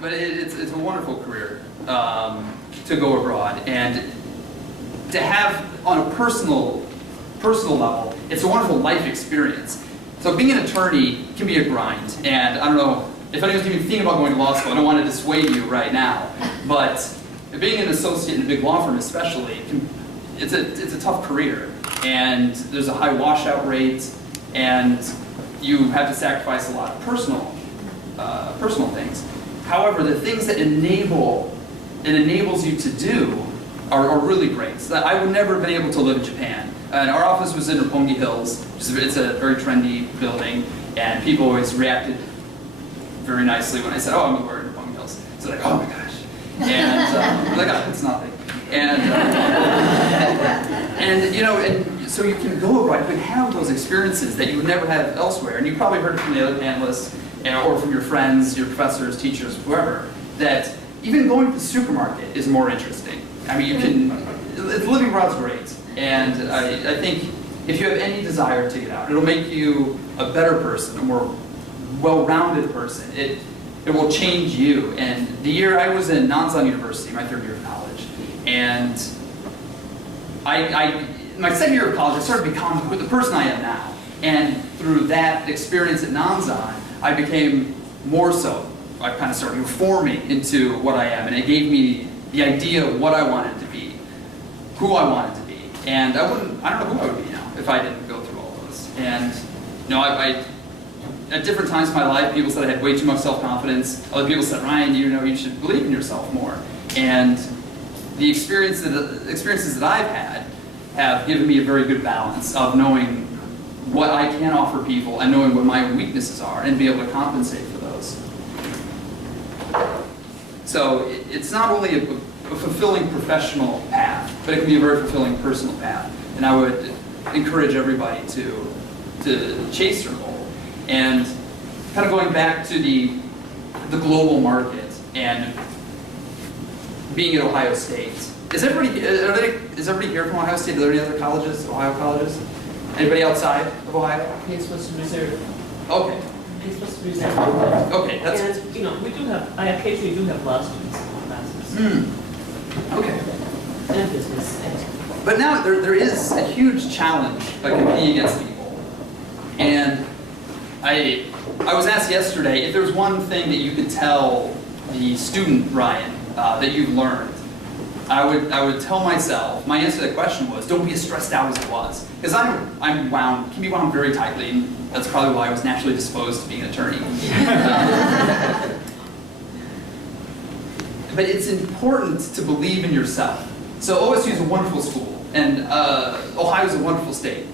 But it's a wonderful career to go abroad, and to have on a personal level, it's a wonderful life experience. So being an attorney can be a grind, and I don't know if anyone's even thinking about going to law school. I don't want to dissuade you right now, but being an associate in a big law firm especially, it's a tough career, and there's a high washout rate, and you have to sacrifice a lot of personal things. However, the things that it enables you to do are really great. So I would never have been able to live in Japan. And our office was in Roppongi Hills, it's a very trendy building, and people always reacted very nicely when I said, "Oh, I'm going to Roppongi Hills." So they're like, "Oh my gosh," and I'm like, "Oh, it's nothing." And and so you can go abroad, you can have those experiences that you would never have elsewhere. And you probably heard it from the other panelists, or from your friends, your professors, teachers, whoever, that even going to the supermarket is more interesting. I mean, living abroad's great, and I think if you have any desire to get out, it'll make you a better person, a more well-rounded person. It will change you. And the year I was in Nanzan University, my third year of college, and my second year of college, I started becoming the person I am now. And through that experience at Nanzan, I became more so. I kind of started reforming into what I am, and it gave me the idea of what I wanted to be, who I wanted to be. And I don't know who I would be now if I didn't go through all those. And at different times in my life, people said I had way too much self-confidence. Other people said, "Ryan, you should believe in yourself more." And the experiences that I've had have given me a very good balance of knowing what I can offer people and knowing what my own weaknesses are and be able to compensate for those. So it's not only a fulfilling professional path, but it can be a very fulfilling personal path. And I would encourage everybody to chase their goal. And kind of going back to the global market and being at Ohio State. Is everybody here from Ohio State? Are there any other colleges, Ohio colleges? Anybody outside of Ohio? Case was reserved. Okay. Case was reserved. Okay, that's... And, we do have, I occasionally do have law students in classes. Okay. And business. But now there is a huge challenge by competing against people. And I was asked yesterday if there's one thing that you could tell the student, Ryan, that you've learned. I would tell myself, my answer to that question was, don't be as stressed out as it was. Because can be wound very tightly, and that's probably why I was naturally disposed to being an attorney. But it's important to believe in yourself. So OSU is a wonderful school, and Ohio is a wonderful state.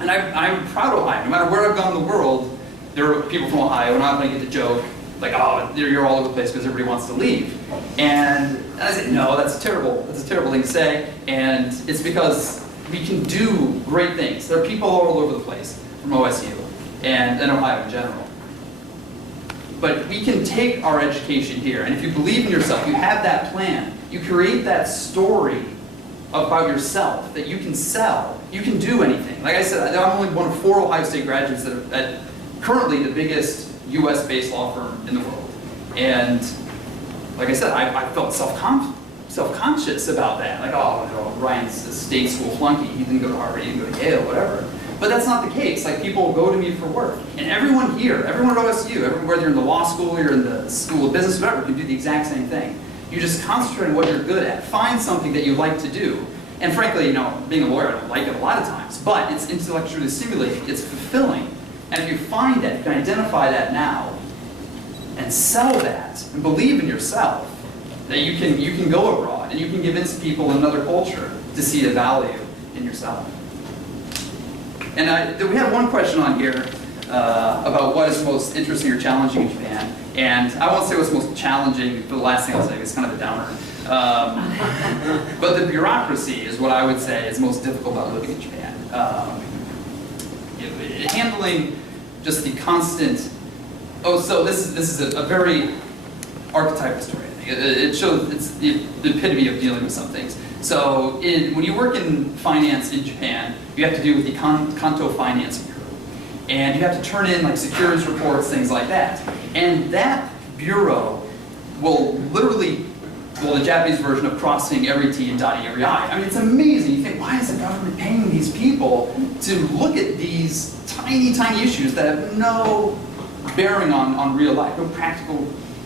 And I'm proud of Ohio. No matter where I've gone in the world, there are people from Ohio, and I'm going to get the joke, like, "Oh, you're all over the place because everybody wants to leave." And I said, no, that's a terrible thing to say. And it's because we can do great things. There are people all over the place from OSU and Ohio in general. But we can take our education here, and if you believe in yourself, you have that plan, you create that story about yourself that you can sell, you can do anything. Like I said, I'm only one of 4 Ohio State graduates that are at currently the biggest US-based law firm in the world. And like I said, I felt self-conscious about that. Like, oh, no, Ryan's a state school flunky. He didn't go to Harvard, he didn't go to Yale, whatever. But that's not the case. Like, people go to me for work. And everyone here, everyone at OSU, whether you're in the law school or you're in the school of business, whatever, can do the exact same thing. You just concentrate on what you're good at. Find something that you like to do. And frankly, being a lawyer, I don't like it a lot of times. But it's intellectually stimulating. It's fulfilling. And if you find that, you can identify that now and sell that and believe in yourself, that you can go abroad and you can convince people in another culture to see the value in yourself. And we have one question on here about what is most interesting or challenging in Japan. And I won't say what's most challenging, but the last thing I'll say is kind of a downer. But the bureaucracy is what I would say is most difficult about living in Japan. Handling just the constant. Oh, so this is a very archetypal story. I think it shows it's the epitome of dealing with some things. So when you work in finance in Japan, you have to do with the Kanto Finance Bureau, and you have to turn in like securities reports, things like that. And that bureau will literally, well, the Japanese version of crossing every T and dotting every I. I mean, it's amazing. You think, why is the government paying these people to look at these tiny, tiny issues that have no bearing on real life, no practical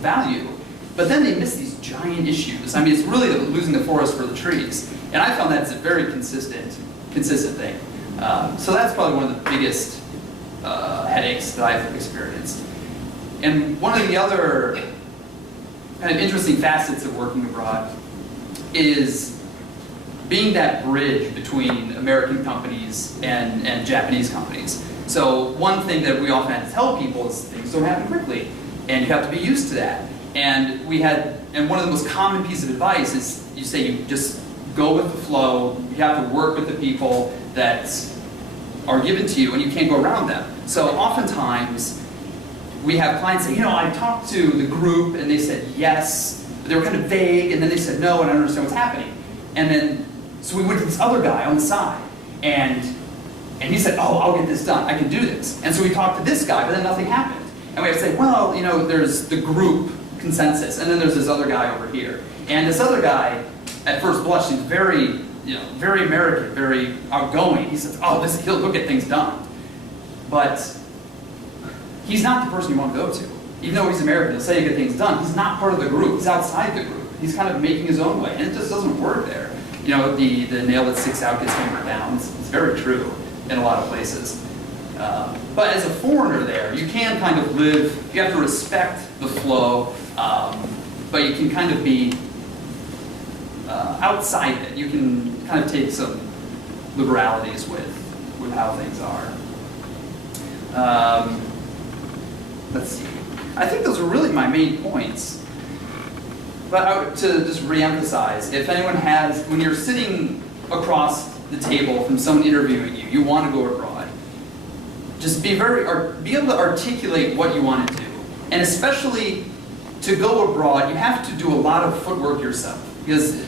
value? But then they miss these giant issues. I mean, it's really losing the forest for the trees. And I found that it's a very consistent thing. So that's probably one of the biggest headaches that I've experienced. And one of the other kind of interesting facets of working abroad is being that bridge between American companies and Japanese companies. So one thing that we often have to tell people is things don't happen quickly, and you have to be used to that. And one of the most common pieces of advice is you say you just go with the flow. You have to work with the people that are given to you, and you can't go around them. So oftentimes, we have clients say, I talked to the group, and they said yes, but they were kind of vague, and then they said no, and I don't understand what's happening. And then, so we went to this other guy on the side, and he said, oh, I'll get this done, I can do this. And so we talked to this guy, but then nothing happened. And we have to say, well, there's the group consensus, and then there's this other guy over here. And this other guy, at first blush, seems very, very American, very outgoing. He says, oh, he'll get things done. But he's not the person you want to go to. Even though he's American, he'll say he'll get things done. He's not part of the group. He's outside the group. He's kind of making his own way, and it just doesn't work there. The nail that sticks out gets hammered down. It's very true in a lot of places. But as a foreigner there, you can kind of live, you have to respect the flow, but you can kind of be outside it. You can kind of take some liberalities with how things are. Let's see. I think those are really my main points. But to just reemphasize, if anyone has, when you're sitting across the table from someone interviewing you, you want to go abroad, just be able to articulate what you want to do. And especially to go abroad, you have to do a lot of footwork yourself. Because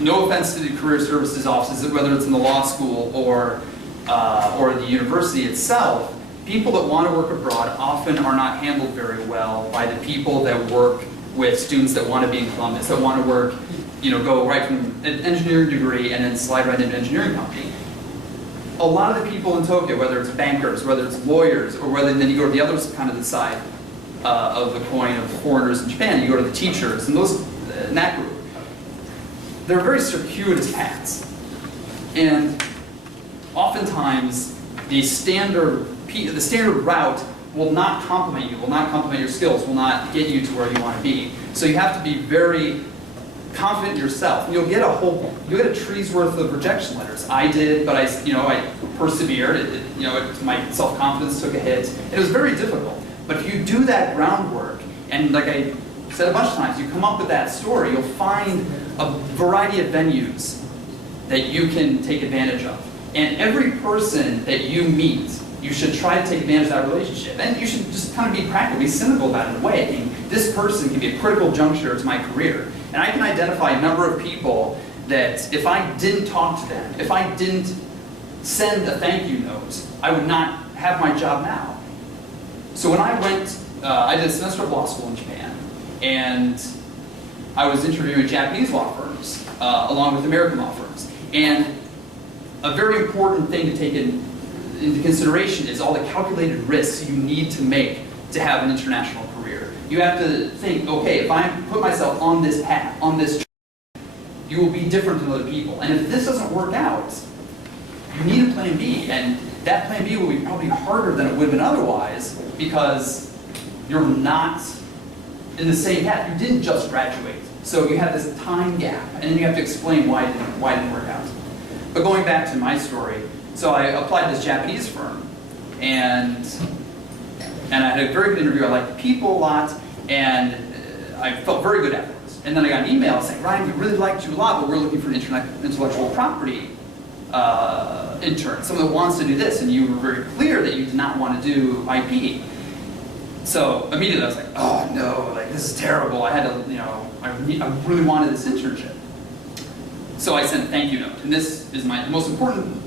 no offense to the career services offices, whether it's in the law school or the university itself, people that want to work abroad often are not handled very well by the people that work with students that want to be in Columbus, that want to work, go right from an engineering degree and then slide right into an engineering company. A lot of the people in Tokyo, whether it's bankers, whether it's lawyers, or whether then you go to the other kind of the side of the coin of foreigners in Japan, you go to the teachers and those in that group. They're very circuitous paths, and oftentimes the standard route will not complement you, will not complement your skills, will not get you to where you want to be. So you have to be very confident in yourself. You'll get a tree's worth of rejection letters. I did, but I persevered. My self-confidence took a hit. It was very difficult. But if you do that groundwork, and like I said a bunch of times, you come up with that story, you'll find a variety of venues that you can take advantage of. And every person that you meet, you should try to take advantage of that relationship. And you should just kind of be practical, be cynical about it in a way. I mean, this person can be a critical juncture to my career. And I can identify a number of people that if I didn't talk to them, if I didn't send a thank you note, I would not have my job now. So when I went, I did a semester of law school in Japan, and I was interviewing Japanese law firms along with American law firms. And a very important thing to take into consideration is all the calculated risks you need to make to have an international career. You have to think, okay, if I put myself on this path, on this track, you will be different than other people. And if this doesn't work out, you need a plan B. And that plan B will be probably harder than it would have been otherwise because you're not in the same path. You didn't just graduate. So you have this time gap, and then you have to explain why it didn't work out. But going back to my story, so I applied to this Japanese firm, and I had a very good interview. I liked the people a lot, and I felt very good afterwards. And then I got an email saying, Ryan, we really liked you a lot, but we're looking for an intellectual property intern, someone that wants to do this, and you were very clear that you did not want to do IP. So immediately I was like, oh no, like this is terrible. I had to, I really wanted this internship. So I sent a thank you note, and this is my most important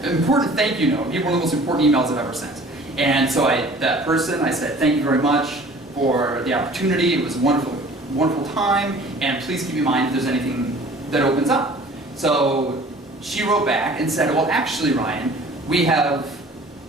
thank you note. One of the most important emails I've ever sent. And so that person, I said, thank you very much for the opportunity. It was wonderful wonderful time, and please keep in mind if there's anything that opens up. So she wrote back and said, well, actually, Ryan, we have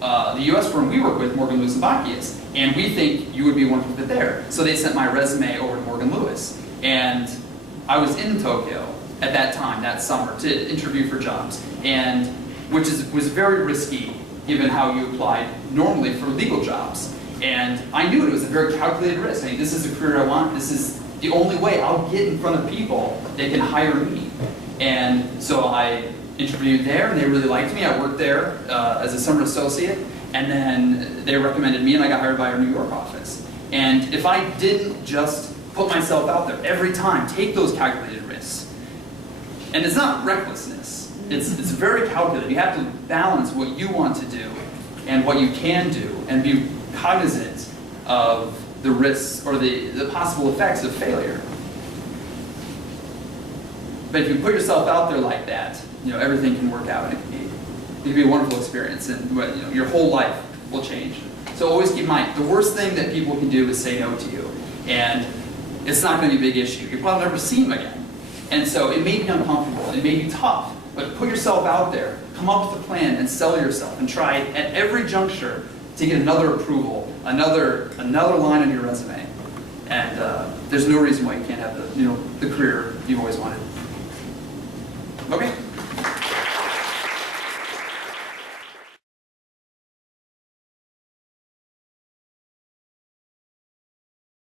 the US firm we work with, Morgan, Lewis & Bockius, and we think you would be a wonderful fit there. So they sent my resume over to Morgan Lewis. And I was in Tokyo at that time, that summer, to interview for jobs, and which was very risky given how you applied normally for legal jobs. And I knew it was a very calculated risk. I mean, this is a career I want. This is the only way I'll get in front of people that can hire me. And so I interviewed there, and they really liked me. I worked there as a summer associate, and then they recommended me, and I got hired by our New York office. And if I didn't just put myself out there every time, take those calculated risks, and it's not recklessness, it's very calculated. You have to balance what you want to do and what you can do, and be cognizant of the risks or the possible effects of failure. But if you put yourself out there like that, everything can work out. It can be a wonderful experience, and your whole life will change. So always keep in mind, the worst thing that people can do is say no to you, and it's not going to be a big issue. You'll probably never see them again. And so it may be uncomfortable, it may be tough, but put yourself out there, come up with a plan, and sell yourself, and try at every juncture to get another approval, another line on your resume. And there's no reason why you can't have the career you've always wanted. Okay.